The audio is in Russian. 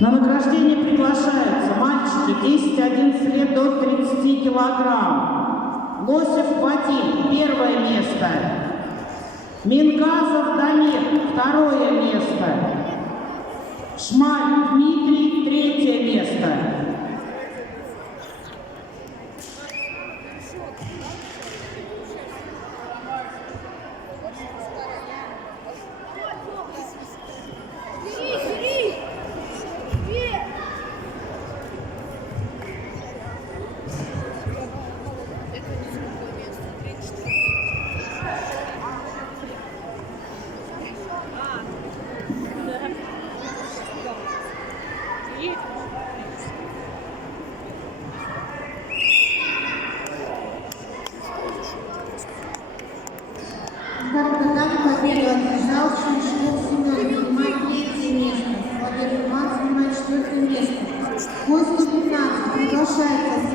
На награждение приглашаются мальчики 10-11 лет до 30 килограмм. Лосев Вадим, первое место. Мингазов Дамир, второе место. Шмаль Дмитрий, третье место. Победу одержал Шишков Семен, занимает третье место. Владимир Иван занимает четвертое место. После 15 приглашается